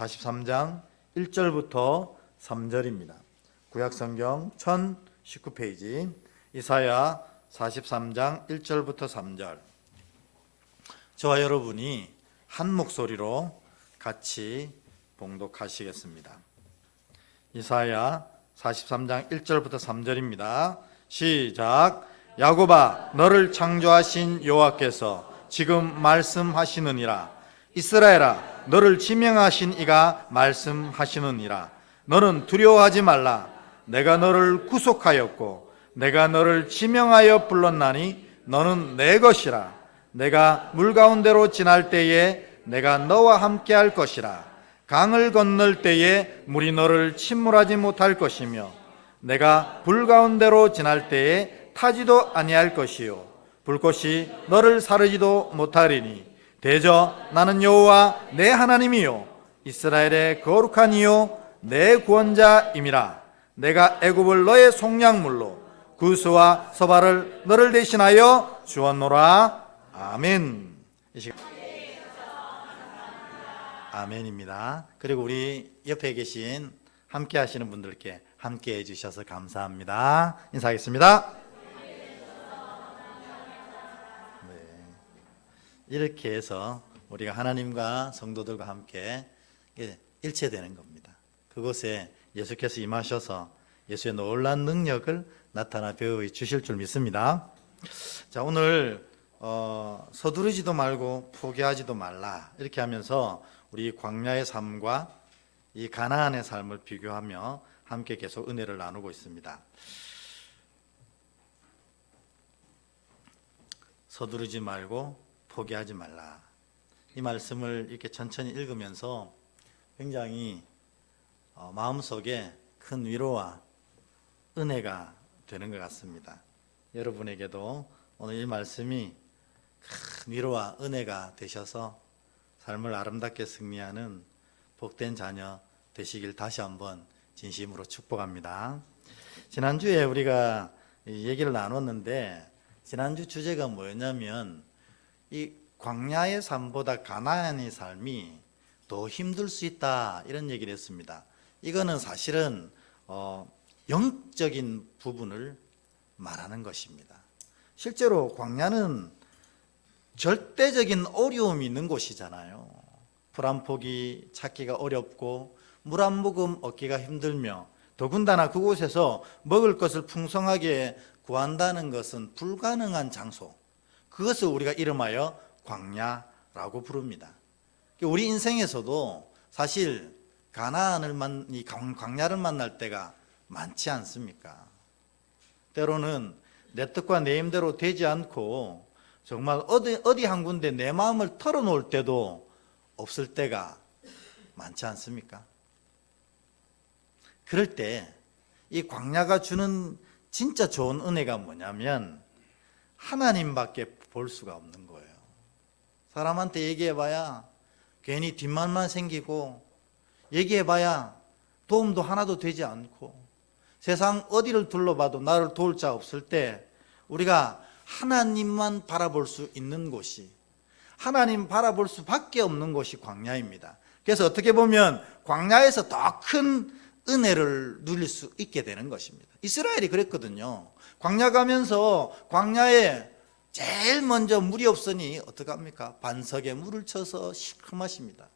43장 1절부터 3절입니다. 구약성경 1019페이지 이사야 43장 1절부터 3절. 저와 여러분이 한 목소리로 같이 봉독하시겠습니다. 이사야 43장 1절부터 3절입니다. 시작. 야곱아, 너를 창조하신 여호와께서 지금 말씀하시느니라. 이스라엘아, 너를 지명하신 이가 말씀하시느니라. 너는 두려워하지 말라. 내가 너를 구속하였고 내가 너를 지명하여 불렀나니 너는 내 것이라. 내가 물 가운데로 지날 때에 내가 너와 함께 할 것이라. 강을 건널 때에 물이 너를 침몰하지 못할 것이며 내가 불 가운데로 지날 때에 타지도 아니할 것이요 불꽃이 너를 사르지도 못하리니 대저 나는 여호와 내 하나님이요 이스라엘의 거룩한 이요 내 구원자임이라. 내가 애굽을 너의 속량물로 구스와 서발을 너를 대신하여 주었노라. 아멘. 이 시간 아멘입니다. 그리고 우리 옆에 계신 함께 하시는 분들께 함께 해주셔서 감사합니다. 인사하겠습니다. 네. 이렇게 해서 우리가 하나님과 성도들과 함께 일체되는 겁니다. 그곳에 예수께서 임하셔서 예수의 놀라운 능력을 나타나 보여주실 줄 믿습니다. 자, 오늘 서두르지도 말고 포기하지도 말라 이렇게 하면서 우리 광야의 삶과 이 가나안의 삶을 비교하며 함께 계속 은혜를 나누고 있습니다. 서두르지 말고 포기하지 말라. 이 말씀을 이렇게 천천히 읽으면서 굉장히 마음속에 큰 위로와 은혜가 되는 것 같습니다. 여러분에게도 오늘 이 말씀이 큰 위로와 은혜가 되셔서 삶을 아름답게 승리하는 복된 자녀 되시길 다시 한번 진심으로 축복합니다. 지난주에 우리가 얘기를 나눴는데 지난주 주제가 뭐였냐면 이 광야의 삶보다 가나안의 삶이 더 힘들 수 있다 이런 얘기를 했습니다. 이거는 사실은 영적인 부분을 말하는 것입니다. 실제로 광야는 절대적인 어려움이 있는 곳이잖아요. 풀 한 포기 찾기가 어렵고 물 한 모금 얻기가 힘들며 더군다나 그곳에서 먹을 것을 풍성하게 구한다는 것은 불가능한 장소, 그것을 우리가 이름하여 광야라고 부릅니다. 우리 인생에서도 사실 광야를 만날 때가 많지 않습니까? 때로는 내 뜻과 내 힘대로 되지 않고 정말 어디 한 군데 내 마음을 털어놓을 때도 없을 때가 많지 않습니까? 그럴 때 이 광야가 주는 진짜 좋은 은혜가 뭐냐면 하나님밖에 볼 수가 없는 거예요. 사람한테 얘기해봐야 괜히 뒷말만 생기고 얘기해봐야 도움도 하나도 되지 않고 세상 어디를 둘러봐도 나를 도울 자 없을 때 우리가 하나님만 바라볼 수 있는 곳이, 하나님 바라볼 수밖에 없는 곳이 광야입니다. 그래서 어떻게 보면 광야에서 더 큰 은혜를 누릴 수 있게 되는 것입니다. 이스라엘이 그랬거든요. 광야 가면서 광야에 제일 먼저 물이 없으니 어떡합니까? 반석에 물을 쳐서 실컷 마십니다.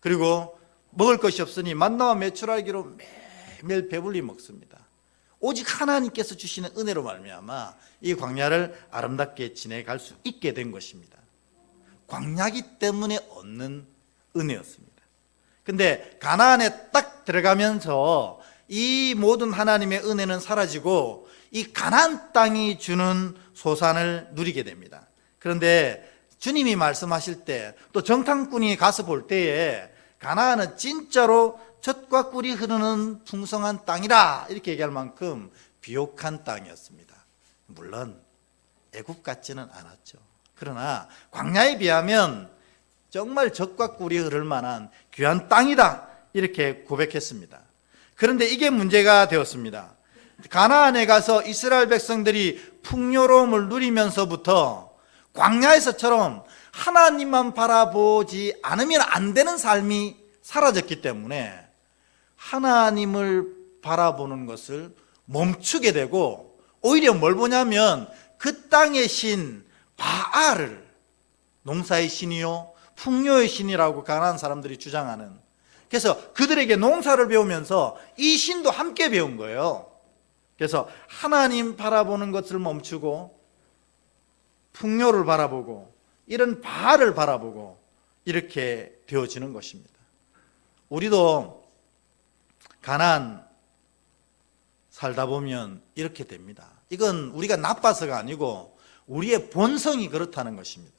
그리고 먹을 것이 없으니 만나와 메추라기로 매일 배불리 먹습니다. 오직 하나님께서 주시는 은혜로 말미암아 이 광야를 아름답게 지내갈 수 있게 된 것입니다. 광야기 때문에 얻는 은혜였습니다. 근데 가나안에 딱 들어가면서 이 모든 하나님의 은혜는 사라지고 이 가나안 땅이 주는 소산을 누리게 됩니다. 그런데 주님이 말씀하실 때 또 정탐꾼이 가서 볼 때에 가나안은 진짜로 젖과 꿀이 흐르는 풍성한 땅이라 이렇게 얘기할 만큼 비옥한 땅이었습니다. 물론 애굽 같지는 않았죠. 그러나 광야에 비하면 정말 젖과 꿀이 흐를 만한 귀한 땅이다 이렇게 고백했습니다. 그런데 이게 문제가 되었습니다. 가나안에 가서 이스라엘 백성들이 풍요로움을 누리면서부터 광야에서처럼 하나님만 바라보지 않으면 안 되는 삶이 사라졌기 때문에 하나님을 바라보는 것을 멈추게 되고, 오히려 뭘 보냐면 그 땅의 신 바알을 농사의 신이요 풍요의 신이라고 가나안 사람들이 주장하는, 그래서 그들에게 농사를 배우면서 이 신도 함께 배운 거예요. 그래서 하나님 바라보는 것을 멈추고 풍요를 바라보고 이런 바알을 바라보고 이렇게 되어지는 것입니다. 우리도 가나안 살다 보면 이렇게 됩니다. 이건 우리가 나빠서가 아니고 우리의 본성이 그렇다는 것입니다.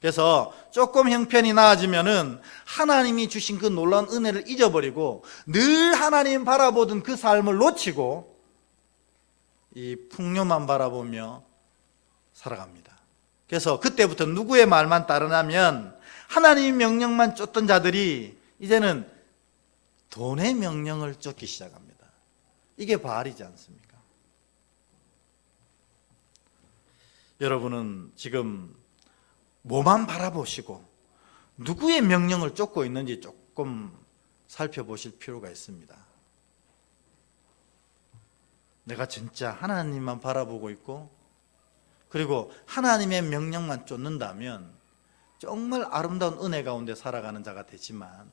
그래서 조금 형편이 나아지면은 하나님이 주신 그 놀라운 은혜를 잊어버리고 늘 하나님 바라보던 그 삶을 놓치고 이 풍요만 바라보며 살아갑니다. 그래서 그때부터 누구의 말만 따르냐면 하나님의 명령만 쫓던 자들이 이제는 돈의 명령을 쫓기 시작합니다. 이게 바알이지 않습니까? 여러분은 지금 뭐만 바라보시고 누구의 명령을 쫓고 있는지 조금 살펴보실 필요가 있습니다. 내가 진짜 하나님만 바라보고 있고 그리고 하나님의 명령만 쫓는다면 정말 아름다운 은혜 가운데 살아가는 자가 되지만,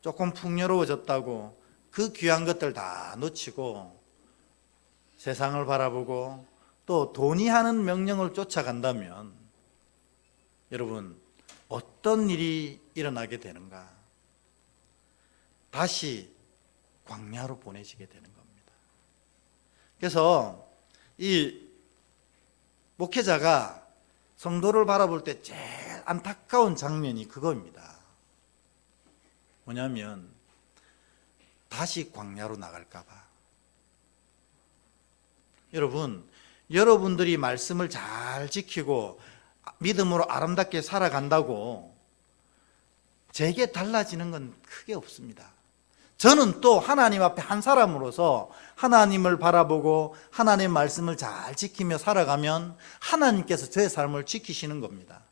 조금 풍요로워졌다고 그 귀한 것들 다 놓치고 세상을 바라보고 또 돈이 하는 명령을 쫓아간다면 여러분 어떤 일이 일어나게 되는가? 다시 광야로 보내지게 되는 겁니다. 그래서 이 목회자가 성도를 바라볼 때 제일 안타까운 장면이 그겁니다. 뭐냐면 다시 광야로 나갈까 봐. 여러분들이 말씀을 잘 지키고 믿음으로 아름답게 살아간다고 제게 달라지는 건 크게 없습니다. 저는 또 하나님 앞에 한 사람으로서 하나님을 바라보고 하나님의 말씀을 잘 지키며 살아가면 하나님께서 저의 삶을 지키시는 겁니다.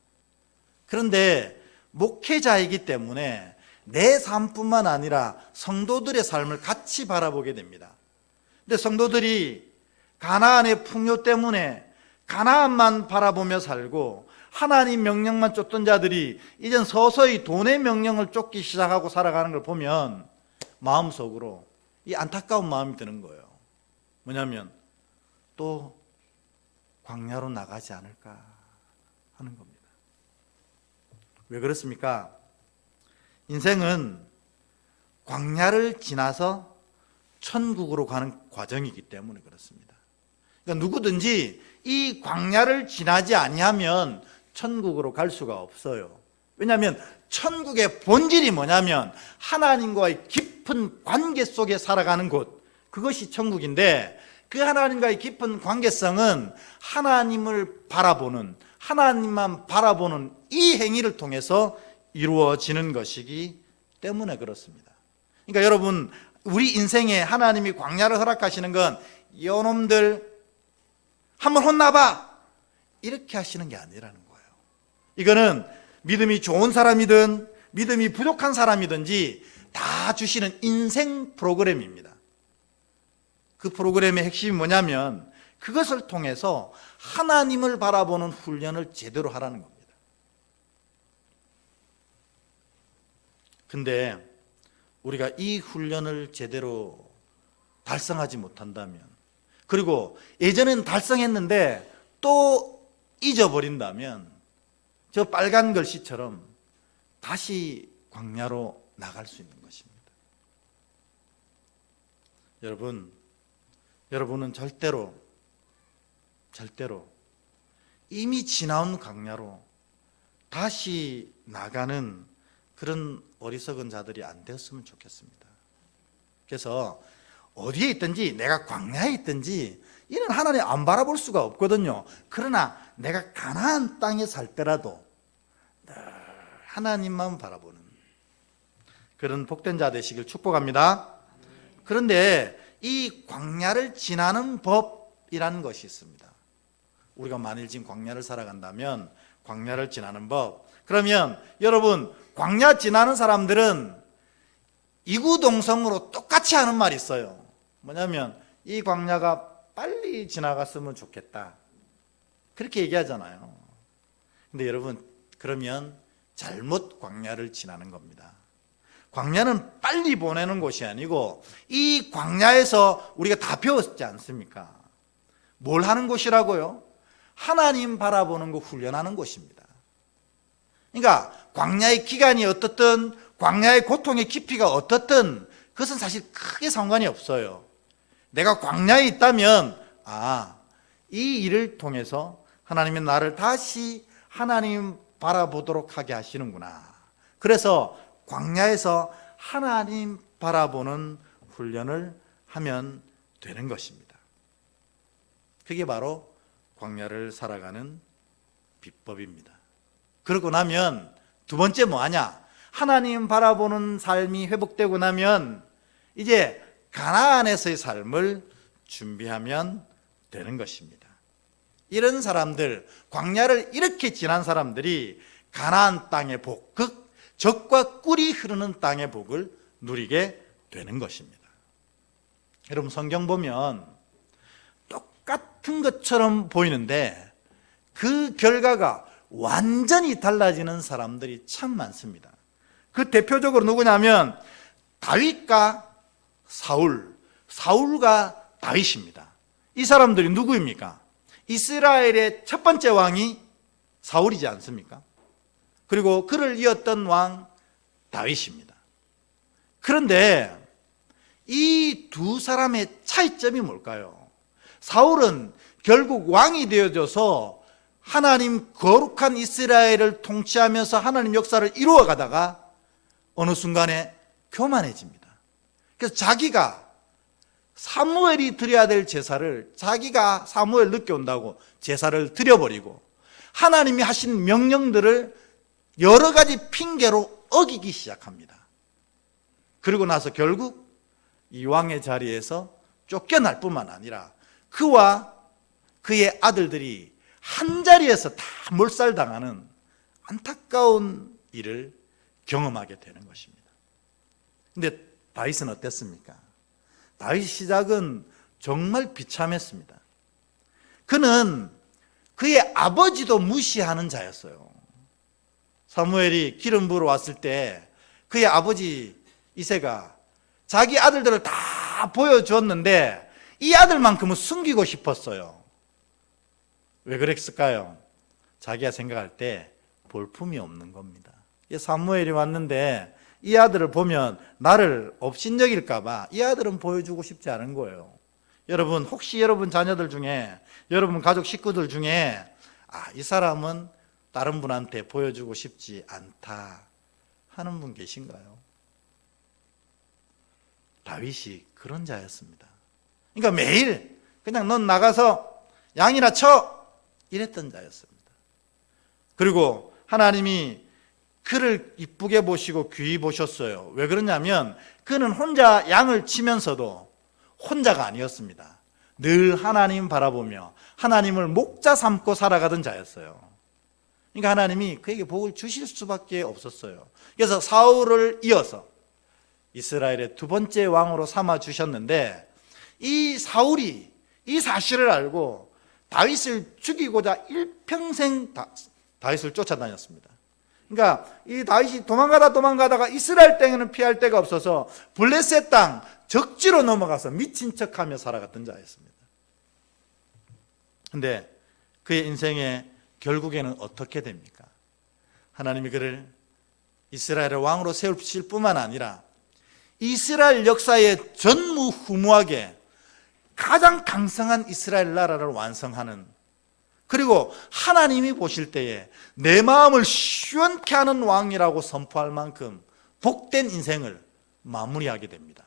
그런데 목회자이기 때문에 내 삶뿐만 아니라 성도들의 삶을 같이 바라보게 됩니다. 근데 성도들이 가나안의 풍요 때문에 가나안만 바라보며 살고 하나님 명령만 쫓던 자들이 이젠 서서히 돈의 명령을 쫓기 시작하고 살아가는 걸 보면 마음속으로 이 안타까운 마음이 드는 거예요. 뭐냐면 또 광야로 나가지 않을까 하는 겁니다. 왜 그렇습니까? 인생은 광야를 지나서 천국으로 가는 과정이기 때문에 그렇습니다. 그러니까 누구든지 이 광야를 지나지 아니하면 천국으로 갈 수가 없어요. 왜냐하면 천국의 본질이 뭐냐면 하나님과의 깊은 관계 속에 살아가는 곳, 그것이 천국인데, 그 하나님과의 깊은 관계성은 하나님을 바라보는, 하나님만 바라보는 이 행위를 통해서 이루어지는 것이기 때문에 그렇습니다. 그러니까 여러분, 우리 인생에 하나님이 광야를 허락하시는 건 요놈들 한번 혼나봐 이렇게 하시는 게 아니라는 거예요. 이거는 믿음이 좋은 사람이든 믿음이 부족한 사람이든지 다 주시는 인생 프로그램입니다. 그 프로그램의 핵심이 뭐냐면 그것을 통해서 하나님을 바라보는 훈련을 제대로 하라는 겁니다. 근데 우리가 이 훈련을 제대로 달성하지 못한다면, 그리고 예전엔 달성했는데 또 잊어버린다면 저 빨간 글씨처럼 다시 광야로 나갈 수 있는 것입니다. 여러분은 절대로 이미 지나온 광야로 다시 나가는 그런 어리석은 자들이 안 되었으면 좋겠습니다. 그래서 어디에 있든지, 내가 광야에 있든지 이는 하나님 안 바라볼 수가 없거든요. 그러나 내가 가나안 땅에 살 때라도 늘 하나님만 바라보는 그런 복된 자 되시길 축복합니다. 그런데 이 광야를 지나는 법이라는 것이 있습니다. 우리가 만일 지금 광야를 살아간다면 광야를 지나는 법, 그러면 여러분, 광야 지나는 사람들은 이구동성으로 똑같이 하는 말이 있어요. 뭐냐면 이 광야가 빨리 지나갔으면 좋겠다, 그렇게 얘기하잖아요. 근데 여러분, 그러면 잘못 광야를 지나는 겁니다. 광야는 빨리 보내는 곳이 아니고 이 광야에서 우리가 다 배웠지 않습니까? 뭘 하는 곳이라고요? 하나님 바라보는 거 훈련하는 곳입니다. 그러니까 광야의 기간이 어떻든, 광야의 고통의 깊이가 어떻든 그것은 사실 크게 상관이 없어요. 내가 광야에 있다면 이 일을 통해서 하나님이 나를 다시 하나님 바라보도록 하게 하시는구나. 그래서 광야에서 하나님 바라보는 훈련을 하면 되는 것입니다. 그게 바로 광야를 살아가는 비법입니다. 그러고 나면 두 번째 뭐하냐? 하나님 바라보는 삶이 회복되고 나면 이제 가나안에서의 삶을 준비하면 되는 것입니다. 이런 사람들, 광야를 이렇게 지난 사람들이 가나안 땅의 복, 즉 젖과 꿀이 흐르는 땅의 복을 누리게 되는 것입니다. 여러분, 성경 보면 똑같은 것처럼 보이는데 그 결과가 완전히 달라지는 사람들이 참 많습니다. 그 대표적으로 누구냐면 다윗과 사울, 사울과 다윗입니다. 이 사람들이 누구입니까? 이스라엘의 첫 번째 왕이 사울이지 않습니까? 그리고 그를 이었던 왕 다윗입니다. 그런데 이 두 사람의 차이점이 뭘까요? 사울은 결국 왕이 되어져서 하나님 거룩한 이스라엘을 통치하면서 하나님 역사를 이루어 가다가 어느 순간에 교만해집니다. 그래서 자기가 사무엘이 드려야 될 제사를, 자기가 사무엘 늦게 온다고 제사를 드려버리고 하나님이 하신 명령들을 여러 가지 핑계로 어기기 시작합니다. 그리고 나서 결국 이 왕의 자리에서 쫓겨날 뿐만 아니라 그와 그의 아들들이 한자리에서 다 몰살당하는 안타까운 일을 경험하게 되는 것입니다. 근데 다윗은 어땠습니까? 다윗 시작은 정말 비참했습니다. 그는 그의 아버지도 무시하는 자였어요. 사무엘이 기름 부으러 왔을 때 그의 아버지 이새가 자기 아들들을 다 보여주었는데 이 아들만큼은 숨기고 싶었어요. 왜 그랬을까요? 자기가 생각할 때 볼품이 없는 겁니다. 사무엘이 왔는데 이 아들을 보면 나를 업신여길까 봐 이 아들은 보여주고 싶지 않은 거예요. 여러분, 혹시 여러분 자녀들 중에, 여러분 가족 식구들 중에 이 사람은 다른 분한테 보여주고 싶지 않다 하는 분 계신가요? 다윗이 그런 자였습니다. 그러니까 매일 그냥 넌 나가서 양이나 쳐 이랬던 자였습니다. 그리고 하나님이 그를 이쁘게 보시고 귀히 보셨어요. 왜 그러냐면 그는 혼자 양을 치면서도 혼자가 아니었습니다. 늘 하나님 바라보며 하나님을 목자 삼고 살아가던 자였어요. 그러니까 하나님이 그에게 복을 주실 수밖에 없었어요. 그래서 사울을 이어서 이스라엘의 두 번째 왕으로 삼아 주셨는데 이 사울이 이 사실을 알고 다윗을 죽이고자 일평생 다윗을 쫓아다녔습니다. 그러니까 이 다윗이 도망가다가 이스라엘 땅에는 피할 데가 없어서 블레셋 땅 적지로 넘어가서 미친 척하며 살아갔던 자였습니다. 그런데 그의 인생의 결국에는 어떻게 됩니까? 하나님이 그를 이스라엘의 왕으로 세우실 뿐만 아니라 이스라엘 역사에 전무후무하게 가장 강성한 이스라엘 나라를 완성하는, 그리고 하나님이 보실 때에 내 마음을 시원케 하는 왕이라고 선포할 만큼 복된 인생을 마무리하게 됩니다.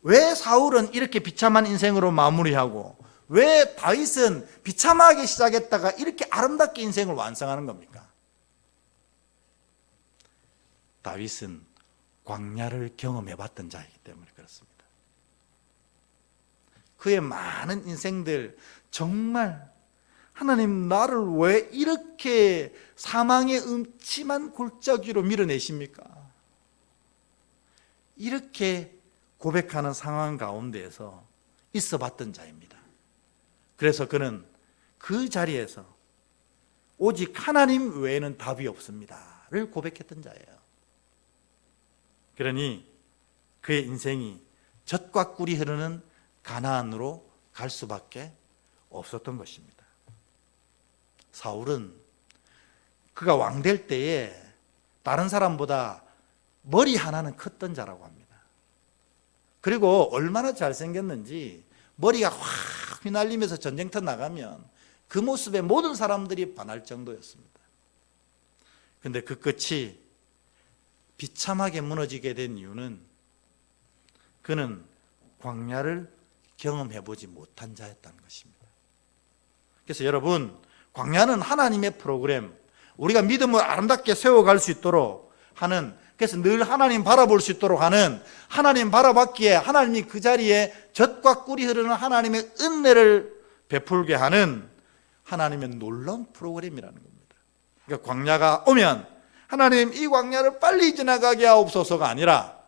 왜 사울은 이렇게 비참한 인생으로 마무리하고 왜 다윗은 비참하게 시작했다가 이렇게 아름답게 인생을 완성하는 겁니까? 다윗은 광야를 경험해 봤던 자이기 때문에 그렇습니다. 그의 많은 인생들, 정말 하나님 나를 왜 이렇게 사망의 음침한 골짜기로 밀어내십니까? 이렇게 고백하는 상황 가운데에서 있어 봤던 자입니다. 그래서 그는 그 자리에서 오직 하나님 외에는 답이 없습니다를 고백했던 자예요. 그러니 그의 인생이 젖과 꿀이 흐르는 가나안으로 갈 수밖에 없었던 것입니다. 사울은 그가 왕 될 때에 다른 사람보다 머리 하나는 컸던 자라고 합니다. 그리고 얼마나 잘생겼는지 머리가 확 휘날리면서 전쟁터 나가면 그 모습에 모든 사람들이 반할 정도였습니다. 그런데 그 끝이 비참하게 무너지게 된 이유는 그는 광야를 경험해 보지 못한 자였다는 것입니다. 그래서 여러분, 광야는 하나님의 프로그램, 우리가 믿음을 아름답게 세워갈 수 있도록 하는, 그래서 늘 하나님 바라볼 수 있도록 하는, 하나님 바라봤기에 하나님이 그 자리에 젖과 꿀이 흐르는 하나님의 은혜를 베풀게 하는 하나님의 놀라운 프로그램이라는 겁니다. 그러니까 광야가 오면 하나님 이 광야를 빨리 지나가게 하옵소서가 아니라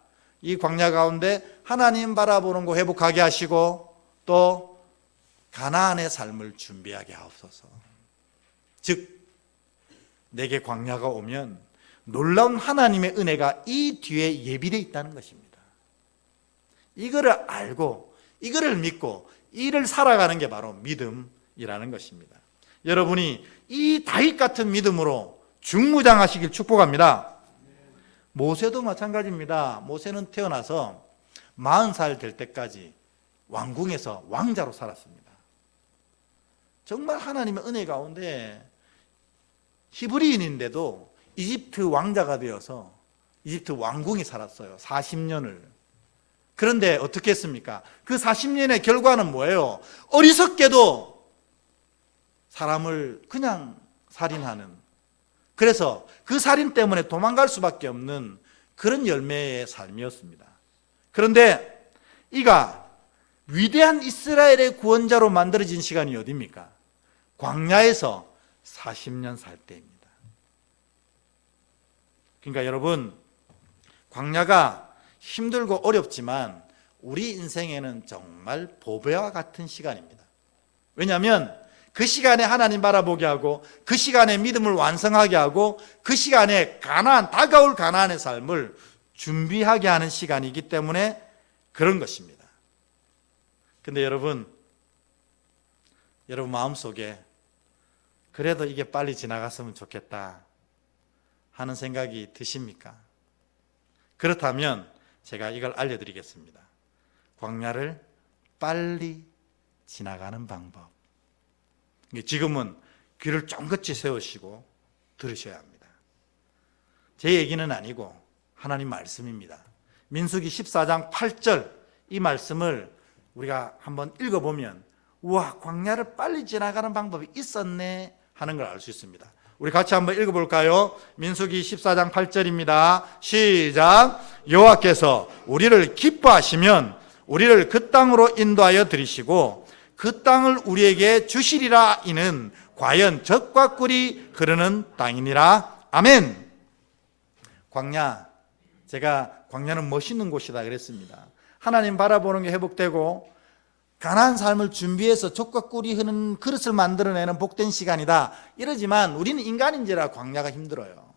이 광야 가운데 하나님 바라보는 거 회복하게 하시고 또 가나안의 삶을 준비하게 하옵소서. 즉 내게 광야가 오면 놀라운 하나님의 은혜가 이 뒤에 예비되어 있다는 것입니다. 이거를 알고 이거를 믿고 이를 살아가는 게 바로 믿음이라는 것입니다. 여러분이 이 다윗 같은 믿음으로 중무장하시길 축복합니다. 모세도 마찬가지입니다. 모세는 태어나서 40살 될 때까지 왕궁에서 왕자로 살았습니다. 정말 하나님의 은혜 가운데 히브리인인데도 이집트 왕자가 되어서 이집트 왕궁에 살았어요. 40년을. 그런데 어떻게 했습니까? 그 40년의 결과는 뭐예요? 어리석게도 사람을 그냥 살인하는, 그래서 그 살인 때문에 도망갈 수밖에 없는 그런 열매의 삶이었습니다. 그런데 이가 위대한 이스라엘의 구원자로 만들어진 시간이 어디입니까? 광야에서 40년 살 때입니다. 그러니까 여러분, 광야가 힘들고 어렵지만 우리 인생에는 정말 보배와 같은 시간입니다. 왜냐하면 그 시간에 하나님 바라보게 하고 그 시간에 믿음을 완성하게 하고 그 시간에 다가올 가나안의 삶을 준비하게 하는 시간이기 때문에 그런 것입니다. 근데 여러분 마음속에 그래도 이게 빨리 지나갔으면 좋겠다 하는 생각이 드십니까? 그렇다면 제가 이걸 알려드리겠습니다. 광야를 빨리 지나가는 방법. 지금은 귀를 쫑긋이 세우시고 들으셔야 합니다. 제 얘기는 아니고 하나님 말씀입니다. 민수기 14장 8절 이 말씀을 우리가 한번 읽어보면 우와, 광야를 빨리 지나가는 방법이 있었네 하는 걸 알 수 있습니다. 우리 같이 한번 읽어볼까요? 민수기 14장 8절입니다. 시작. 여호와께서 우리를 기뻐하시면 우리를 그 땅으로 인도하여 들이시고 그 땅을 우리에게 주시리라. 이는 과연 젖과 꿀이 흐르는 땅이니라. 아멘. 광야, 제가 광야는 멋있는 곳이다 그랬습니다. 하나님 바라보는 게 회복되고 가나안 삶을 준비해서 젖과 꿀이 흐르는 그릇을 만들어내는 복된 시간이다 이러지만 우리는 인간인지라 광야가 힘들어요.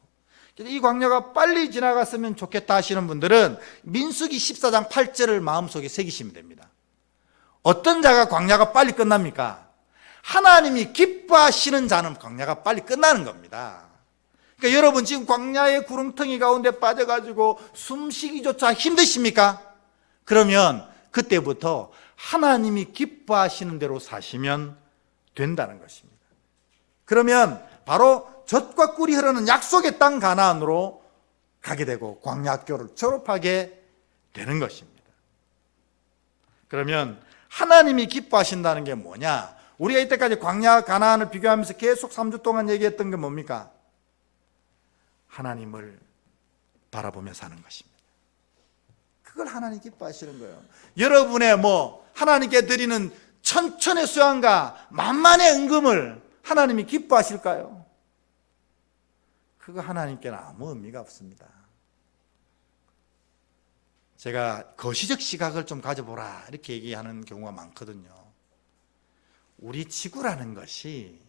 이 광야가 빨리 지나갔으면 좋겠다 하시는 분들은 민수기 14장 8절을 마음속에 새기시면 됩니다. 어떤 자가 광야가 빨리 끝납니까? 하나님이 기뻐하시는 자는 광야가 빨리 끝나는 겁니다. 그러니까 여러분 지금 광야의 구렁텅이 가운데 빠져가지고 숨쉬기조차 힘드십니까? 그러면 그때부터 하나님이 기뻐하시는 대로 사시면 된다는 것입니다. 그러면 바로 젖과 꿀이 흐르는 약속의 땅 가나안으로 가게 되고 광야학교를 졸업하게 되는 것입니다. 그러면 하나님이 기뻐하신다는 게 뭐냐? 우리가 이때까지 광야 가나안을 비교하면서 계속 3주 동안 얘기했던 게 뭡니까? 하나님을 바라보며 사는 것입니다. 그걸 하나님 기뻐하시는 거예요. 여러분의 하나님께 드리는 천천의 수양과 만만의 은금을 하나님이 기뻐하실까요? 그거 하나님께는 아무 의미가 없습니다. 제가 거시적 시각을 좀 가져보라 이렇게 얘기하는 경우가 많거든요. 우리 지구라는 것이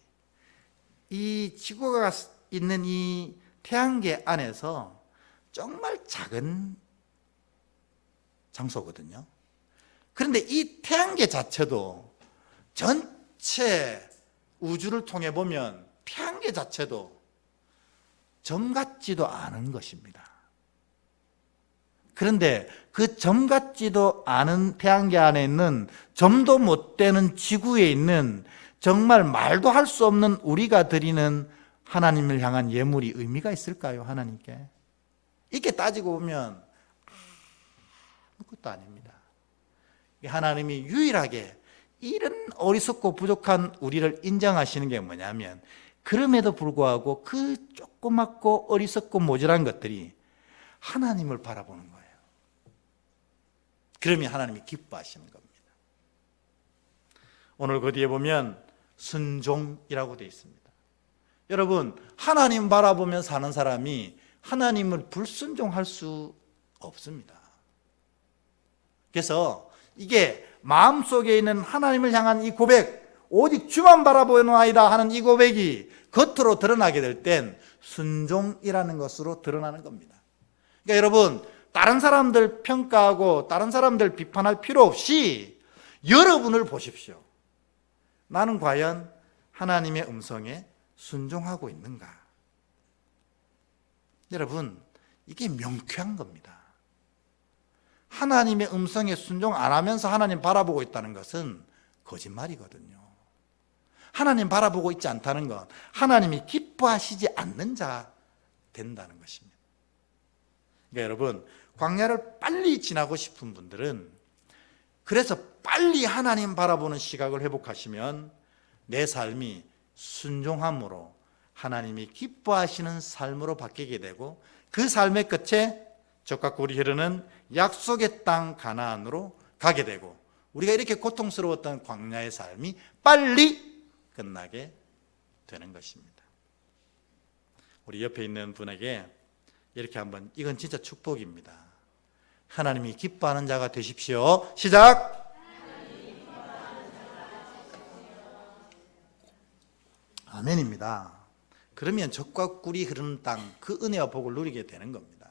이 지구가 있는 이 태양계 안에서 정말 작은 장소거든요. 그런데 이 태양계 자체도 전체 우주를 통해 보면 태양계 자체도 점 같지도 않은 것입니다. 그런데 그 점 같지도 않은 태양계 안에 있는 점도 못 되는 지구에 있는 정말 말도 할 수 없는 우리가 드리는 하나님을 향한 예물이 의미가 있을까요? 하나님께 이렇게 따지고 보면 아무것도 아닙니다. 하나님이 유일하게 이런 어리석고 부족한 우리를 인정하시는 게 뭐냐면, 그럼에도 불구하고 그 조그맣고 어리석고 모자란 것들이 하나님을 바라보는 거예요. 그러면 하나님이 기뻐하시는 겁니다. 오늘 그 뒤에 보면 순종이라고 되어 있습니다. 여러분, 하나님 바라보며 사는 사람이 하나님을 불순종할 수 없습니다. 그래서 이게 마음속에 있는 하나님을 향한 이 고백, 오직 주만 바라보나이다 하는 이 고백이 겉으로 드러나게 될 땐 순종이라는 것으로 드러나는 겁니다. 그러니까 여러분, 다른 사람들 평가하고 다른 사람들 비판할 필요 없이 여러분을 보십시오. 나는 과연 하나님의 음성에 순종하고 있는가? 여러분, 이게 명쾌한 겁니다. 하나님의 음성에 순종 안 하면서 하나님 바라보고 있다는 것은 거짓말이거든요. 하나님 바라보고 있지 않다는 건 하나님이 기뻐하시지 않는 자 된다는 것입니다. 그러니까 여러분, 광야를 빨리 지나고 싶은 분들은, 그래서 빨리 하나님 바라보는 시각을 회복하시면 내 삶이 순종함으로 하나님이 기뻐하시는 삶으로 바뀌게 되고, 그 삶의 끝에 적과 꿀이 흐르는 약속의 땅 가나안으로 가게 되고, 우리가 이렇게 고통스러웠던 광야의 삶이 빨리 끝나게 되는 것입니다. 우리 옆에 있는 분에게 이렇게 한번, 이건 진짜 축복입니다. 하나님이 기뻐하는 자가 되십시오. 시작! 아멘입니다. 그러면 적과 꿀이 흐르는 땅, 그 은혜와 복을 누리게 되는 겁니다.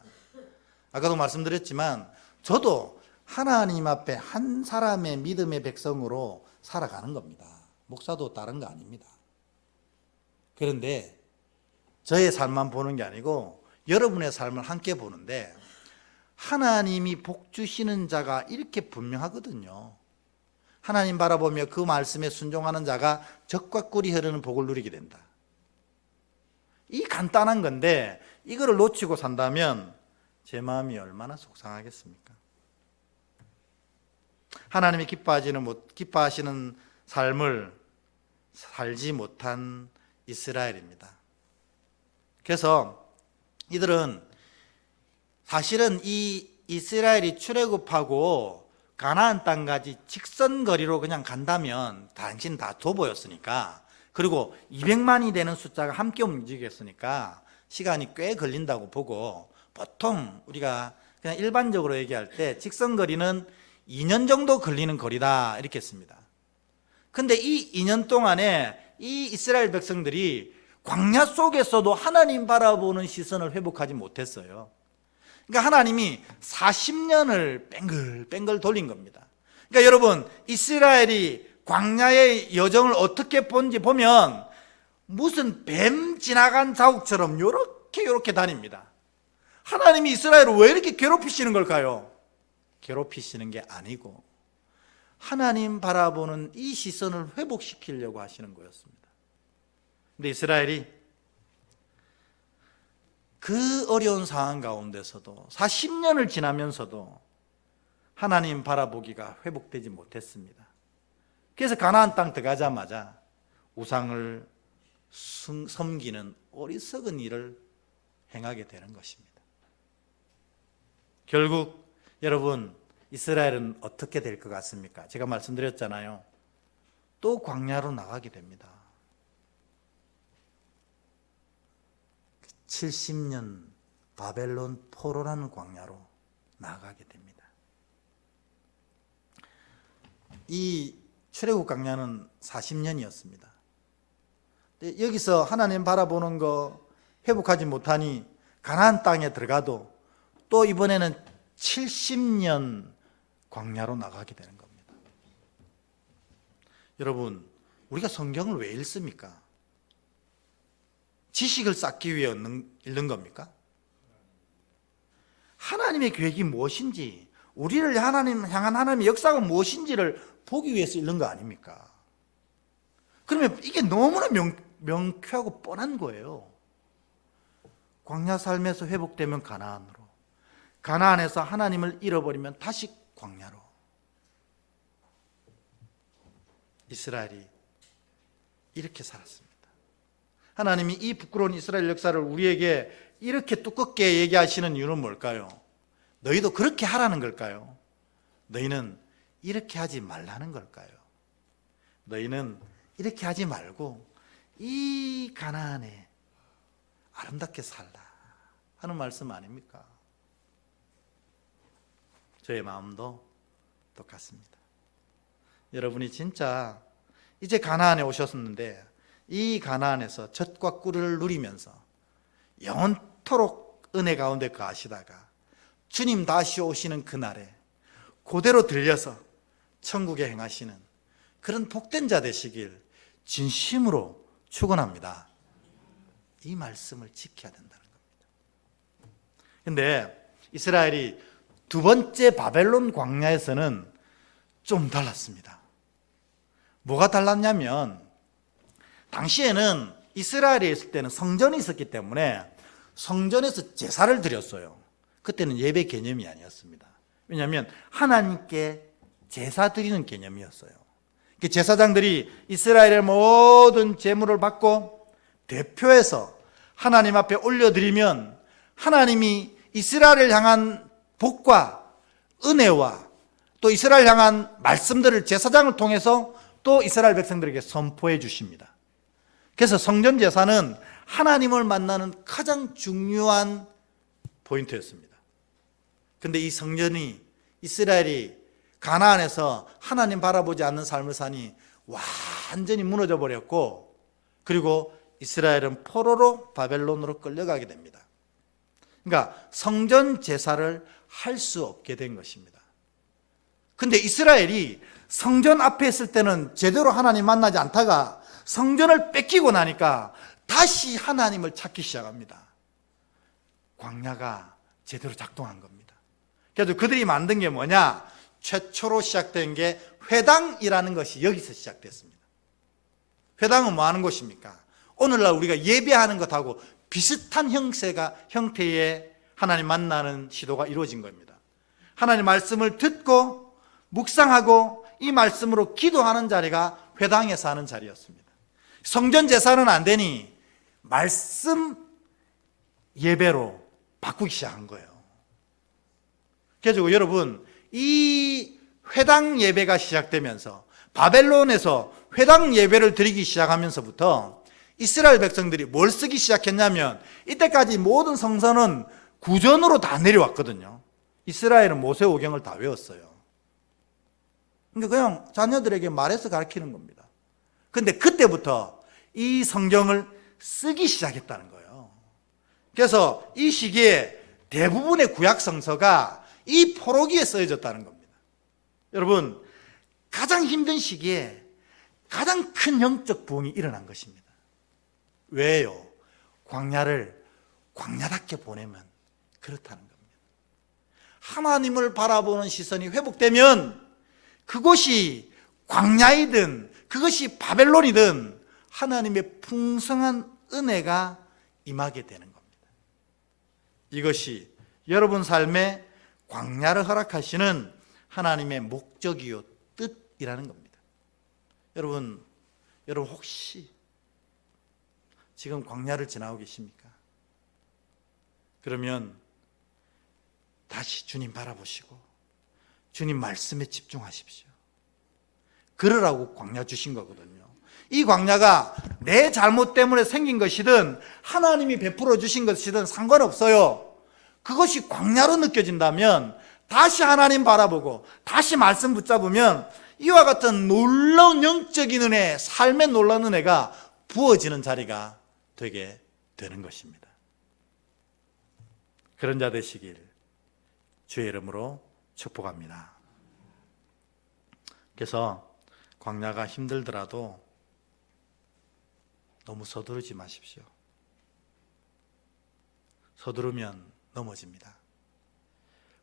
아까도 말씀드렸지만 저도 하나님 앞에 한 사람의 믿음의 백성으로 살아가는 겁니다. 목사도 다른 거 아닙니다. 그런데 저의 삶만 보는 게 아니고 여러분의 삶을 함께 보는데, 하나님이 복 주시는 자가 이렇게 분명하거든요. 하나님 바라보며 그 말씀에 순종하는 자가 적과 꿀이 흐르는 복을 누리게 된다. 이 간단한 건데 이거를 놓치고 산다면 제 마음이 얼마나 속상하겠습니까? 하나님이 기뻐하시는 삶을 살지 못한 이스라엘입니다. 그래서 이들은 사실은 이 이스라엘이 출애굽하고 가나안 땅까지 직선거리로 그냥 간다면 당신 다 좁보였으니까, 그리고 200만이 되는 숫자가 함께 움직였으니까 시간이 꽤 걸린다고 보고, 보통 우리가 그냥 일반적으로 얘기할 때 직선거리는 2년 정도 걸리는 거리다 이렇게 했습니다. 근데 이 2년 동안에 이 이스라엘 백성들이 광야 속에서도 하나님 바라보는 시선을 회복하지 못했어요. 그러니까 하나님이 40년을 뺑글뺑글 돌린 겁니다. 그러니까 여러분, 이스라엘이 광야의 여정을 어떻게 본지 보면 무슨 뱀 지나간 자국처럼 요렇게 다닙니다. 하나님이 이스라엘을 왜 이렇게 괴롭히시는 걸까요? 괴롭히시는 게 아니고 하나님 바라보는 이 시선을 회복시키려고 하시는 거였습니다. 근데 이스라엘이 그 어려운 상황 가운데서도 40년을 지나면서도 하나님 바라보기가 회복되지 못했습니다. 그래서 가나안 땅 들어가자마자 우상을 섬기는 어리석은 일을 행하게 되는 것입니다. 결국 여러분, 이스라엘은 어떻게 될 것 같습니까? 제가 말씀드렸잖아요. 또 광야로 나가게 됩니다. 70년 바벨론 포로라는 광야로 나아가게 됩니다. 이 출애굽 광야는 40년이었습니다. 여기서 하나님 바라보는 거 회복하지 못하니 가나안 땅에 들어가도 또 이번에는 70년 광야로 나가게 되는 겁니다. 여러분, 우리가 성경을 왜 읽습니까? 지식을 쌓기 위해 읽는 겁니까? 하나님의 계획이 무엇인지, 우리를 향한 하나님의 역사가 무엇인지를 보기 위해서 읽는 거 아닙니까? 그러면 이게 너무나 명쾌하고 뻔한 거예요. 광야 삶에서 회복되면 가나안으로, 가나안에서 하나님을 잃어버리면 다시 광야로. 이스라엘이 이렇게 살았습니다. 하나님이 이 부끄러운 이스라엘 역사를 우리에게 이렇게 두껍게 얘기하시는 이유는 뭘까요? 너희도 그렇게 하라는 걸까요? 너희는 이렇게 하지 말라는 걸까요? 너희는 이렇게 하지 말고 이 가나안에 아름답게 살라 하는 말씀 아닙니까? 저의 마음도 똑같습니다. 여러분이 진짜 이제 가나안에 오셨는데 이 가나안에서 젖과 꿀을 누리면서 영원토록 은혜 가운데 거하시다가 주님 다시 오시는 그날에 그대로 들려서 천국에 행하시는 그런 복된 자 되시길 진심으로 축원합니다. 이 말씀을 지켜야 된다는 겁니다. 그런데 이스라엘이 두 번째 바벨론 광야에서는 좀 달랐습니다. 뭐가 달랐냐면 당시에는 이스라엘에 있을 때는 성전이 있었기 때문에 성전에서 제사를 드렸어요. 그때는 예배 개념이 아니었습니다. 왜냐하면 하나님께 제사 드리는 개념이었어요. 제사장들이 이스라엘의 모든 제물을 받고 대표해서 하나님 앞에 올려드리면 하나님이 이스라엘을 향한 복과 은혜와 또 이스라엘 향한 말씀들을 제사장을 통해서 또 이스라엘 백성들에게 선포해 주십니다. 그래서 성전 제사는 하나님을 만나는 가장 중요한 포인트였습니다. 그런데 이 성전이 이스라엘이 가나안에서 하나님 바라보지 않는 삶을 사니 완전히 무너져 버렸고, 그리고 이스라엘은 포로로 바벨론으로 끌려가게 됩니다. 그러니까 성전 제사를 할 수 없게 된 것입니다. 근데 이스라엘이 성전 앞에 있을 때는 제대로 하나님 만나지 않다가 성전을 뺏기고 나니까 다시 하나님을 찾기 시작합니다. 광야가 제대로 작동한 겁니다. 그래서 그들이 만든 게 뭐냐? 최초로 시작된 게 회당이라는 것이 여기서 시작됐습니다. 회당은 뭐 하는 곳입니까? 오늘날 우리가 예배하는 것하고 비슷한 형태의 하나님 만나는 시도가 이루어진 겁니다. 하나님 말씀을 듣고 묵상하고 이 말씀으로 기도하는 자리가 회당에서 하는 자리였습니다. 성전 제사는 안 되니 말씀 예배로 바꾸기 시작한 거예요. 그래서 여러분, 이 회당 예배가 시작되면서 바벨론에서 회당 예배를 드리기 시작하면서부터 이스라엘 백성들이 뭘 쓰기 시작했냐면, 이때까지 모든 성서는 구전으로 다 내려왔거든요. 이스라엘은 모세오경을 다 외웠어요. 그러니까 그냥 자녀들에게 말해서 가르치는 겁니다. 그런데 그때부터 이 성경을 쓰기 시작했다는 거예요. 그래서 이 시기에 대부분의 구약 성서가 이 포로기에 쓰여졌다는 겁니다. 여러분, 가장 힘든 시기에 가장 큰 영적 부흥이 일어난 것입니다. 왜요? 광야를 광야답게 보내면 그렇다는 겁니다. 하나님을 바라보는 시선이 회복되면 그것이 광야이든 그것이 바벨론이든 하나님의 풍성한 은혜가 임하게 되는 겁니다. 이것이 여러분 삶에 광야를 허락하시는 하나님의 목적이요 뜻이라는 겁니다. 여러분 혹시 지금 광야를 지나고 계십니까? 그러면 다시 주님 바라보시고 주님 말씀에 집중하십시오. 그러라고 광야 주신 거거든요. 이 광야가 내 잘못 때문에 생긴 것이든 하나님이 베풀어 주신 것이든 상관없어요. 그것이 광야로 느껴진다면 다시 하나님 바라보고 다시 말씀 붙잡으면 이와 같은 놀라운 영적인 은혜, 삶의 놀라운 은혜가 부어지는 자리가 되게 되는 것입니다. 그런 자 되시길 주의 이름으로 축복합니다. 그래서 광야가 힘들더라도 너무 서두르지 마십시오. 서두르면 넘어집니다.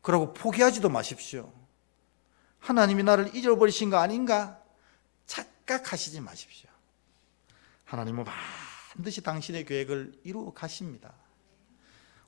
그리고 포기하지도 마십시오. 하나님이 나를 잊어버리신 거 아닌가 착각하시지 마십시오. 하나님은 반드시 당신의 계획을 이루어 가십니다.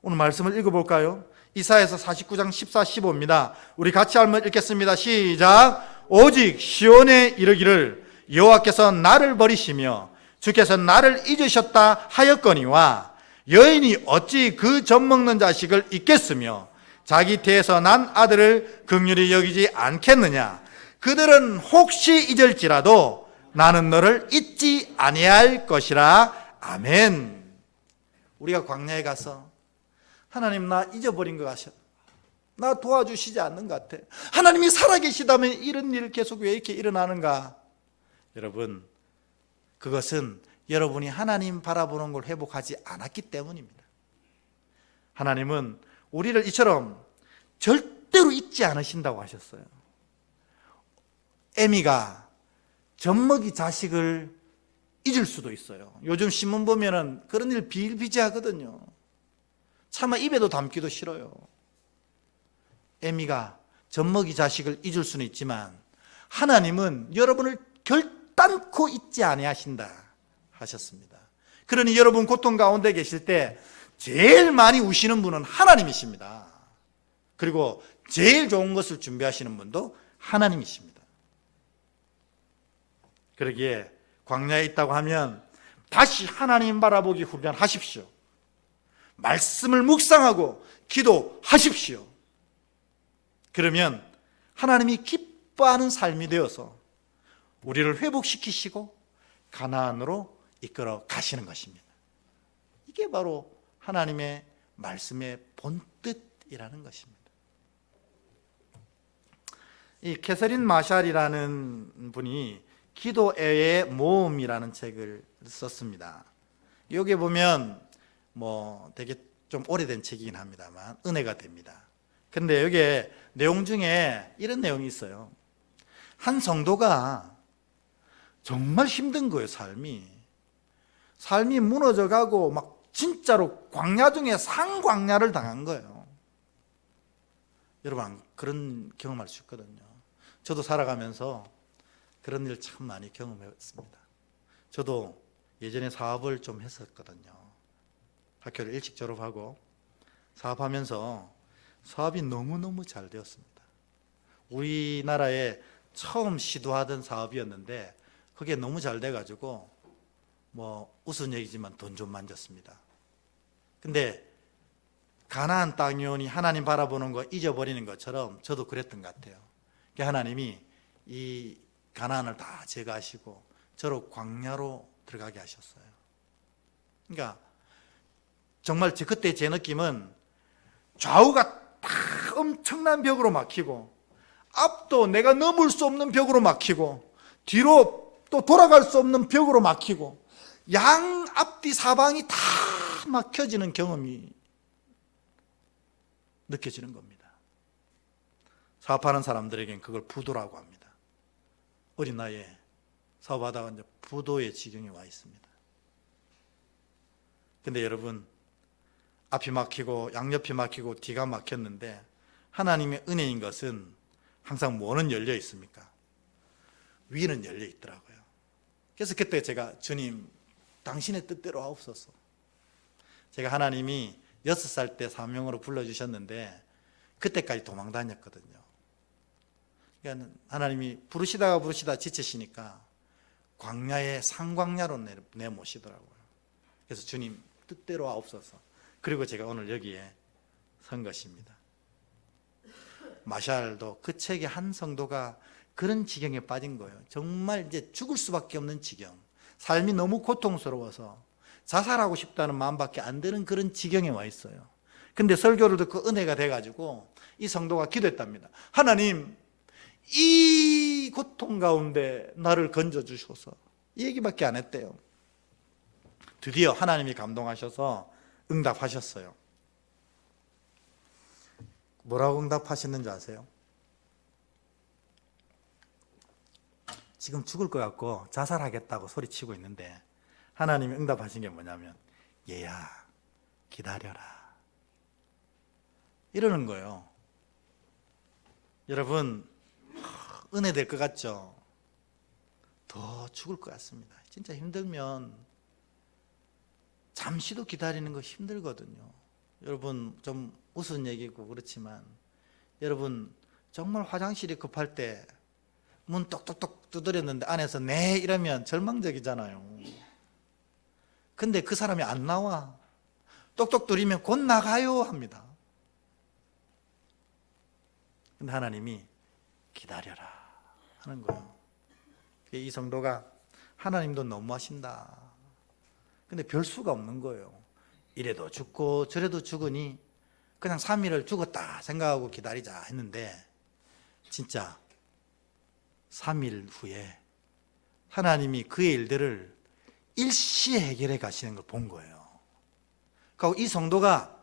오늘 말씀을 읽어볼까요? 이사야서 49장 14, 15입니다. 우리 같이 한번 읽겠습니다. 시작. 오직 시온에 이르기를 여호와께서 나를 버리시며 주께서 나를 잊으셨다 하였거니와 여인이 어찌 그 젖먹는 자식을 잊겠으며 자기 태에서 난 아들을 긍휼히 여기지 않겠느냐. 그들은 혹시 잊을지라도 나는 너를 잊지 아니할 것이라. 아멘. 우리가 광야에 가서 하나님 나 잊어버린 것 같아, 나 도와주시지 않는 것 같아, 하나님이 살아계시다면 이런 일 계속 왜 이렇게 일어나는가. 여러분, 그것은 여러분이 하나님 바라보는 걸 회복하지 않았기 때문입니다. 하나님은 우리를 이처럼 절대로 잊지 않으신다고 하셨어요. 애미가 젖먹이 자식을 잊을 수도 있어요. 요즘 신문 보면은 그런 일 비일비재하거든요. 차마 입에도 담기도 싫어요. 애미가 젖먹이 자식을 잊을 수는 있지만 하나님은 여러분을 결단코 잊지 아니하신다 하셨습니다. 그러니 여러분 고통 가운데 계실 때 제일 많이 우시는 분은 하나님이십니다. 그리고 제일 좋은 것을 준비하시는 분도 하나님이십니다. 그러기에 광야에 있다고 하면 다시 하나님 바라보기 훈련하십시오. 말씀을 묵상하고 기도하십시오. 그러면 하나님이 기뻐하는 삶이 되어서 우리를 회복시키시고 가나안으로 이끌어 가시는 것입니다. 이게 바로 하나님의 말씀의 본뜻이라는 것입니다. 이 캐서린 마샬이라는 분이 기도의 모험이라는 책을 썼습니다. 여기 보면 되게 좀 오래된 책이긴 합니다만 은혜가 됩니다. 근데 여기에 내용 중에 이런 내용이 있어요. 한 성도가 정말 힘든 거예요. 삶이 무너져가고 막 진짜로 광야 중에 상광야를 당한 거예요. 여러분 그런 경험할 수 있거든요. 저도 살아가면서 그런 일 참 많이 경험했습니다. 저도 예전에 사업을 좀 했었거든요. 학교를 일찍 졸업하고 사업하면서 사업이 너무너무 잘 되었습니다. 우리나라에 처음 시도하던 사업이었는데 그게 너무 잘 돼가지고 웃은 얘기지만 돈 좀 만졌습니다. 근데 가나안 땅이 오니 하나님 바라보는 거 잊어버리는 것처럼 저도 그랬던 것 같아요. 하나님이 이 가나안을 다 제거하시고 저로 광야로 들어가게 하셨어요. 그러니까 정말 그때 제 느낌은 좌우가 다 엄청난 벽으로 막히고 앞도 내가 넘을 수 없는 벽으로 막히고 뒤로 또 돌아갈 수 없는 벽으로 막히고 양 앞뒤 사방이 다 막혀지는 경험이 느껴지는 겁니다. 사업하는 사람들에겐 그걸 부도라고 합니다. 어린 나이에 사업하다가 이제 부도의 지경에 와 있습니다. 근데 여러분, 앞이 막히고 양옆이 막히고 뒤가 막혔는데 하나님의 은혜인 것은 항상 뭐는 열려 있습니까? 위는 열려 있더라고요. 그래서 그때 제가 주님 당신의 뜻대로 하옵소서. 제가 하나님이 6살 때 사명으로 불러주셨는데 그때까지 도망 다녔거든요. 그러니까 하나님이 부르시다 지치시니까 광야에 상광야로 내모시더라고요. 그래서 주님 뜻대로 하옵소서. 그리고 제가 오늘 여기에 선 것입니다. 마샬도 그 책의 한 성도가 그런 지경에 빠진 거예요. 정말 이제 죽을 수밖에 없는 지경, 삶이 너무 고통스러워서 자살하고 싶다는 마음밖에 안 드는 그런 지경에 와 있어요. 근데 설교를 듣고 은혜가 돼가지고 이 성도가 기도했답니다. 하나님, 이 고통 가운데 나를 건져주셔서. 이 얘기밖에 안 했대요. 드디어 하나님이 감동하셔서 응답하셨어요. 뭐라고 응답하셨는지 아세요? 지금 죽을 것 같고 자살하겠다고 소리치고 있는데 하나님이 응답하신 게 뭐냐면, 얘야 기다려라, 이러는 거예요. 여러분, 은혜 될 것 같죠? 더 죽을 것 같습니다. 진짜 힘들면 잠시도 기다리는 거 힘들거든요. 여러분, 좀 우스운 얘기고 그렇지만 여러분, 정말 화장실이 급할 때 문 똑똑똑 두드렸는데 안에서 네 이러면 절망적이잖아요. 근데 그 사람이 안 나와. 똑똑 두드리면 곧 나가요 합니다. 근데 하나님이 기다려라 하는 거예요. 이 성도가 하나님도 너무하신다. 근데 별 수가 없는 거예요. 이래도 죽고 저래도 죽으니 그냥 3일을 죽었다 생각하고 기다리자 했는데, 진짜 3일 후에 하나님이 그의 일들을 일시에 해결해 가시는 걸 본 거예요. 그러니까 이 성도가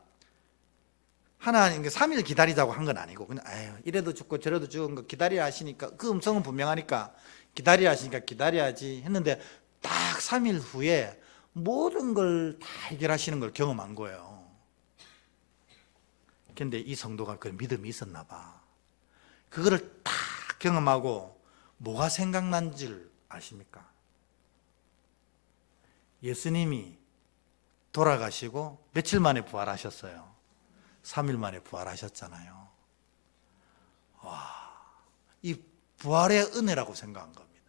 하나님 3일 기다리자고 한 건 아니고 그냥 이래도 죽고 저래도 죽은 거 기다리라 하시니까, 그 음성은 분명하니까 기다리라 하시니까 기다려야지 했는데 딱 3일 후에 모든 걸 다 해결하시는 걸 경험한 거예요. 그런데 이 성도가 그 믿음이 있었나 봐. 그거를 딱 경험하고 뭐가 생각난 줄 아십니까? 예수님이 돌아가시고 며칠 만에 부활하셨어요. 3일 만에 부활하셨잖아요. 와, 이 부활의 은혜라고 생각한 겁니다.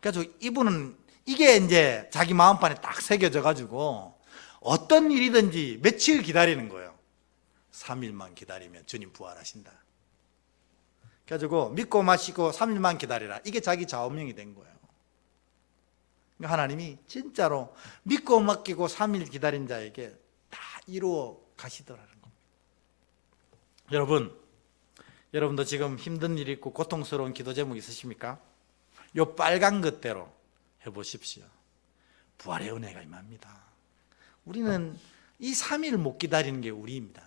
그래서 이분은 이게 이제 자기 마음판에 딱 새겨져 가지고 어떤 일이든지 며칠 기다리는 거예요. 3일만 기다리면 주님 부활하신다. 그래가지고 믿고 마시고 3일만 기다리라. 이게 자기 좌우명이 된 거예요. 그러니까 하나님이 진짜로 믿고 맡기고 3일 기다린 자에게 다 이루어 가시더라는 겁니다. 여러분도 지금 힘든 일 있고 고통스러운 기도 제목 있으십니까? 요 빨간 것대로 해보십시오. 부활의 은혜가 임합니다. 우리는 이 3일 못 기다리는 게 우리입니다.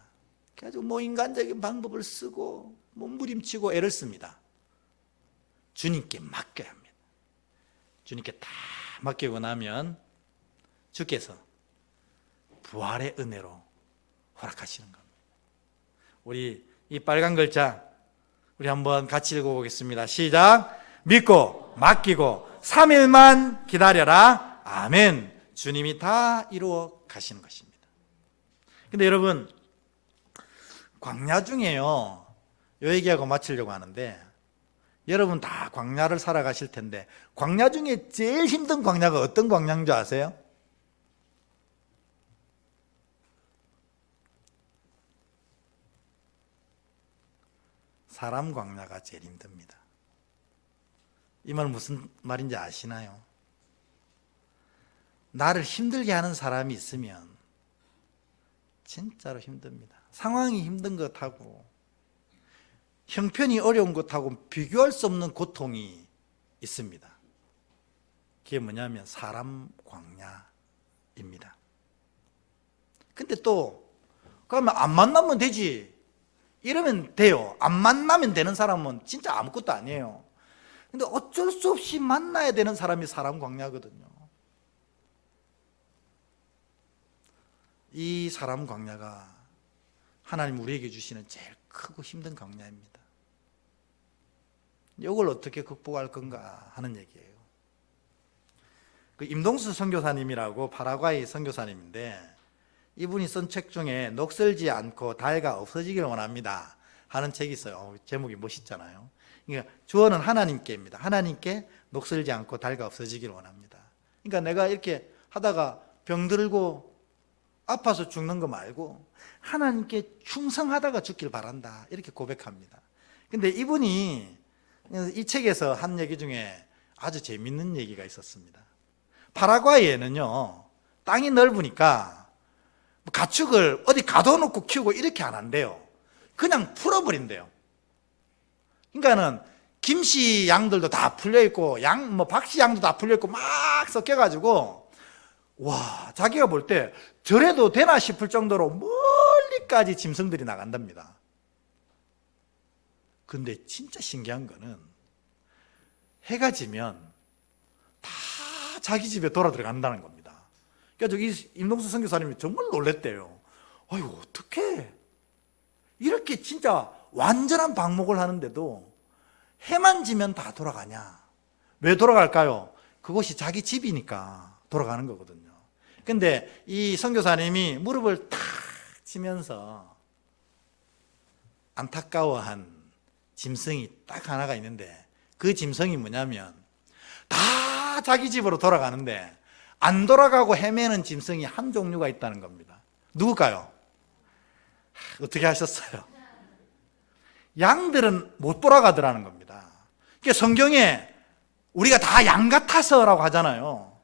그래가지고 뭐 인간적인 방법을 쓰고 몸부림치고 애를 씁니다. 주님께 맡겨야 합니다. 주님께 다 맡기고 나면 주께서 부활의 은혜로 허락하시는 겁니다. 우리 이 빨간 글자 우리 한번 같이 읽어보겠습니다. 시작. 믿고 맡기고 3일만 기다려라. 아멘. 주님이 다 이루어 가시는 것입니다. 근데 여러분, 광야 중에요, 요 얘기하고 마치려고 하는데, 여러분 다 광야를 살아가실 텐데 광야 중에 제일 힘든 광야가 어떤 광야인 줄 아세요? 사람 광야가 제일 힘듭니다. 이 말 무슨 말인지 아시나요? 나를 힘들게 하는 사람이 있으면 진짜로 힘듭니다. 상황이 힘든 것하고 형편이 어려운 것하고 비교할 수 없는 고통이 있습니다. 그게 뭐냐면 사람 광야입니다. 근데 또 그러면 안 만나면 되지 이러면 돼요. 안 만나면 되는 사람은 진짜 아무것도 아니에요. 근데 어쩔 수 없이 만나야 되는 사람이 사람 광야거든요. 이 사람 광야가 하나님 우리에게 주시는 제일 크고 힘든 광야입니다. 이걸 어떻게 극복할 건가 하는 얘기예요. 그 임동수 선교사님이라고 파라과이 선교사님인데, 이분이 쓴 책 중에 녹슬지 않고 달가 없어지기를 원합니다 하는 책이 있어요. 제목이 멋있잖아요. 그러니까 주어는 하나님께입니다. 하나님께 녹슬지 않고 달가 없어지기를 원합니다. 그러니까 내가 이렇게 하다가 병들고 아파서 죽는 거 말고 하나님께 충성하다가 죽길 바란다, 이렇게 고백합니다. 근데 이분이 이 책에서 한 얘기 중에 아주 재밌는 얘기가 있었습니다. 파라과이에는요, 땅이 넓으니까 가축을 어디 가둬놓고 키우고 이렇게 안 한대요. 그냥 풀어버린대요. 그러니까는 김씨 양들도 다 풀려있고, 박씨 양도 다 풀려있고, 막 섞여가지고, 와, 자기가 볼 때 저래도 되나 싶을 정도로 멀리까지 짐승들이 나간답니다. 근데 진짜 신기한 거는 해가 지면 다 자기 집에 돌아 들어간다는 겁니다. 그래서 이 임동수 선교사님이 정말 놀랬대요. 아유, 어떡해. 이렇게 진짜 완전한 방목을 하는데도 해만 지면 다 돌아가냐? 왜 돌아갈까요? 그곳이 자기 집이니까 돌아가는 거거든요. 근데 이 선교사님이 무릎을 탁 치면서 안타까워한 짐승이 딱 하나가 있는데, 그 짐승이 뭐냐면 다 자기 집으로 돌아가는데 안 돌아가고 헤매는 짐승이 한 종류가 있다는 겁니다. 누굴까요? 어떻게 하셨어요? 양들은 못 돌아가더라는 겁니다. 그러니까 성경에 우리가 다 양 같아서라고 하잖아요.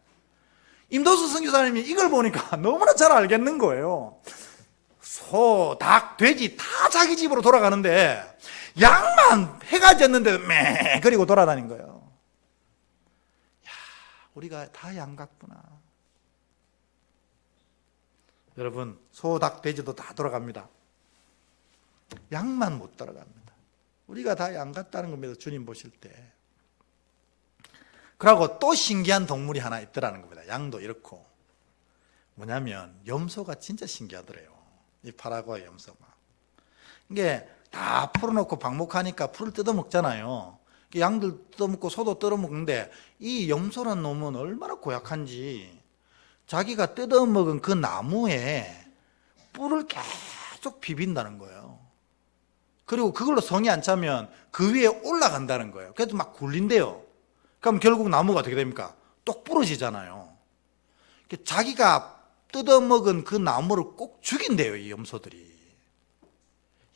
임도수 선교사님이 이걸 보니까 너무나 잘 알겠는 거예요. 소, 닭, 돼지 다 자기 집으로 돌아가는데 양만 해가 졌는데 매 그리고 돌아다닌 거예요. 야, 우리가 다 양 같구나. 여러분, 소, 닭, 돼지도 다 돌아갑니다. 양만 못 돌아갑니다. 우리가 다 양 같다는 겁니다. 주님 보실 때. 그리고 또 신기한 동물이 하나 있더라는 겁니다. 양도 이렇고. 뭐냐면 염소가 진짜 신기하더래요. 이 파라과이 염소가. 이게 다 풀어놓고 방목하니까 풀을 뜯어먹잖아요. 양들 뜯어먹고 소도 뜯어먹는데 이 염소란 놈은 얼마나 고약한지 자기가 뜯어먹은 그 나무에 뿔을 계속 비빈다는 거예요. 그리고 그걸로 성이 안 차면 그 위에 올라간다는 거예요. 그래도 막 굴린대요. 그럼 결국 나무가 어떻게 됩니까? 똑 부러지잖아요. 자기가 뜯어먹은 그 나무를 꼭 죽인대요, 이 염소들이.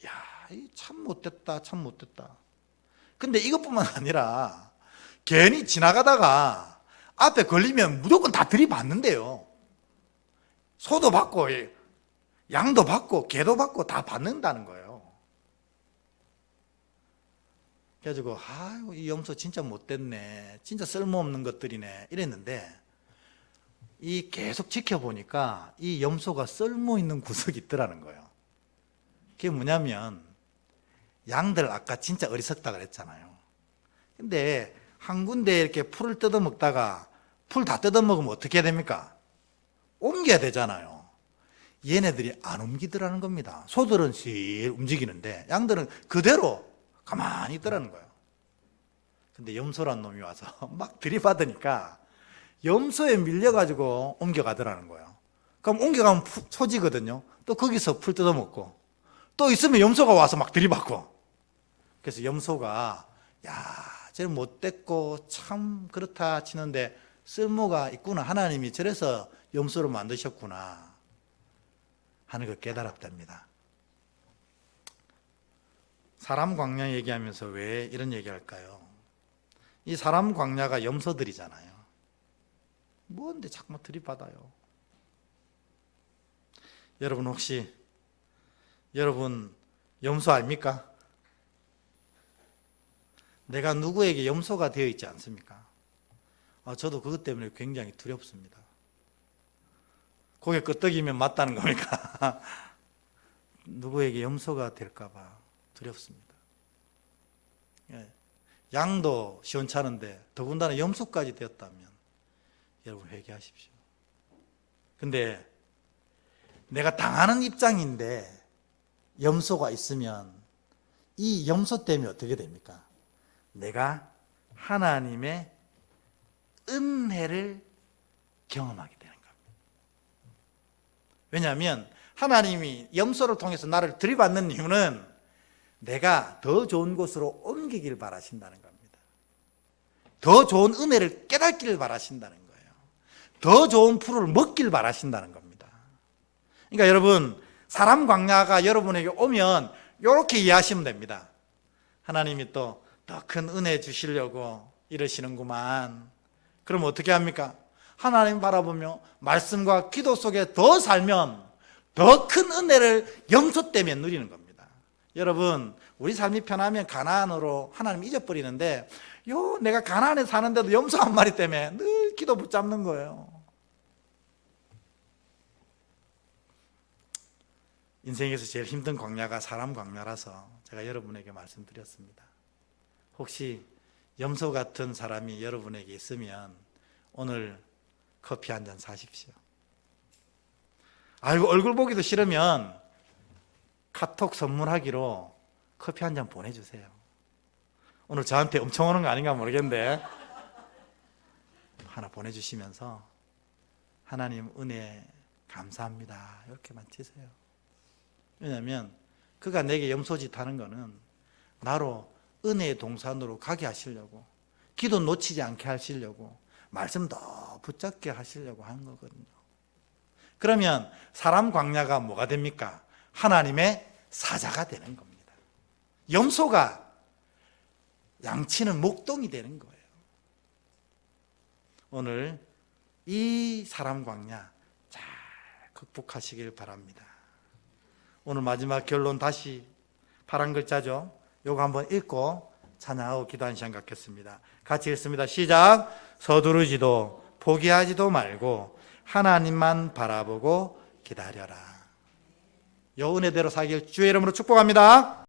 야, 참 못됐다, 참 못됐다. 근데 이것뿐만 아니라 괜히 지나가다가 앞에 걸리면 무조건 다 들이받는데요. 소도 받고 양도 받고 개도 받고 다 받는다는 거예요. 그래가지고 아유, 이 염소 진짜 못됐네, 진짜 쓸모없는 것들이네 이랬는데, 이 계속 지켜보니까 이 염소가 쓸모있는 구석이 있더라는 거예요. 그게 뭐냐면 양들 아까 진짜 어리석다 그랬잖아요. 근데 한 군데 이렇게 풀을 뜯어먹다가 풀 다 뜯어먹으면 어떻게 해야 됩니까? 옮겨야 되잖아요. 얘네들이 안 옮기더라는 겁니다. 소들은 실 움직이는데 양들은 그대로 가만히 있더라는 거예요. 근데 염소란 놈이 와서 막 들이받으니까 염소에 밀려가지고 옮겨가더라는 거예요. 그럼 옮겨가면 소지거든요. 또 거기서 풀 뜯어먹고 또 있으면 염소가 와서 막 들이받고. 그래서 염소가 야, 쟤 못됐고 참 그렇다 치는데 쓸모가 있구나, 하나님이 저래서 염소를 만드셨구나 하는 걸 깨달았답니다. 사람 광야 얘기하면서 왜 이런 얘기할까요? 이 사람 광야가 염소들이잖아요. 뭔데 자꾸 들이받아요. 여러분 혹시 여러분 염소 아닙니까? 내가 누구에게 염소가 되어 있지 않습니까? 저도 그것 때문에 굉장히 두렵습니다. 고개 끄덕이면 맞다는 겁니까? 누구에게 염소가 될까 봐 두렵습니다. 양도 시원찮은데 더군다나 염소까지 되었다면 여러분 회개하십시오. 근데 내가 당하는 입장인데 염소가 있으면 이 염소 때문에 어떻게 됩니까? 내가 하나님의 은혜를 경험하게 되는 겁니다. 왜냐하면 하나님이 염소를 통해서 나를 들이받는 이유는 내가 더 좋은 곳으로 옮기길 바라신다는 겁니다. 더 좋은 은혜를 깨닫기를 바라신다는 거예요. 더 좋은 풀을 먹길 바라신다는 겁니다. 그러니까 여러분, 사람 광야가 여러분에게 오면 이렇게 이해하시면 됩니다. 하나님이 또 더 큰 은혜 주시려고 이러시는구만. 그럼 어떻게 합니까? 하나님 바라보며 말씀과 기도 속에 더 살면 더 큰 은혜를 염소 때문에 누리는 겁니다. 여러분, 우리 삶이 편하면 가나안으로 하나님 잊어버리는데 내가 가나안에 사는데도 염소 한 마리 때문에 늘 기도 붙잡는 거예요. 인생에서 제일 힘든 광야가 사람 광야라서 제가 여러분에게 말씀드렸습니다. 혹시 염소 같은 사람이 여러분에게 있으면 오늘 커피 한 잔 사십시오. 아이고, 얼굴 보기도 싫으면 카톡 선물하기로 커피 한 잔 보내주세요. 오늘 저한테 엄청 오는 거 아닌가 모르겠는데 하나 보내주시면서 하나님 은혜 감사합니다 이렇게만 치세요. 왜냐하면 그가 내게 염소짓 하는 거는 나로 은혜의 동산으로 가게 하시려고, 기도 놓치지 않게 하시려고, 말씀 더 붙잡게 하시려고 하는 거거든요. 그러면 사람 광야가 뭐가 됩니까? 하나님의 사자가 되는 겁니다. 염소가 양치는 목동이 되는 거예요. 오늘 이 사람 광야 잘 극복하시길 바랍니다. 오늘 마지막 결론 다시 파란 글자죠. 요거 한번 읽고 찬양하고 기도하는 시간 갖겠습니다. 같이 읽습니다. 시작. 서두르지도 포기하지도 말고 하나님만 바라보고 기다려라. 요 은혜대로 살길 주의 이름으로 축복합니다.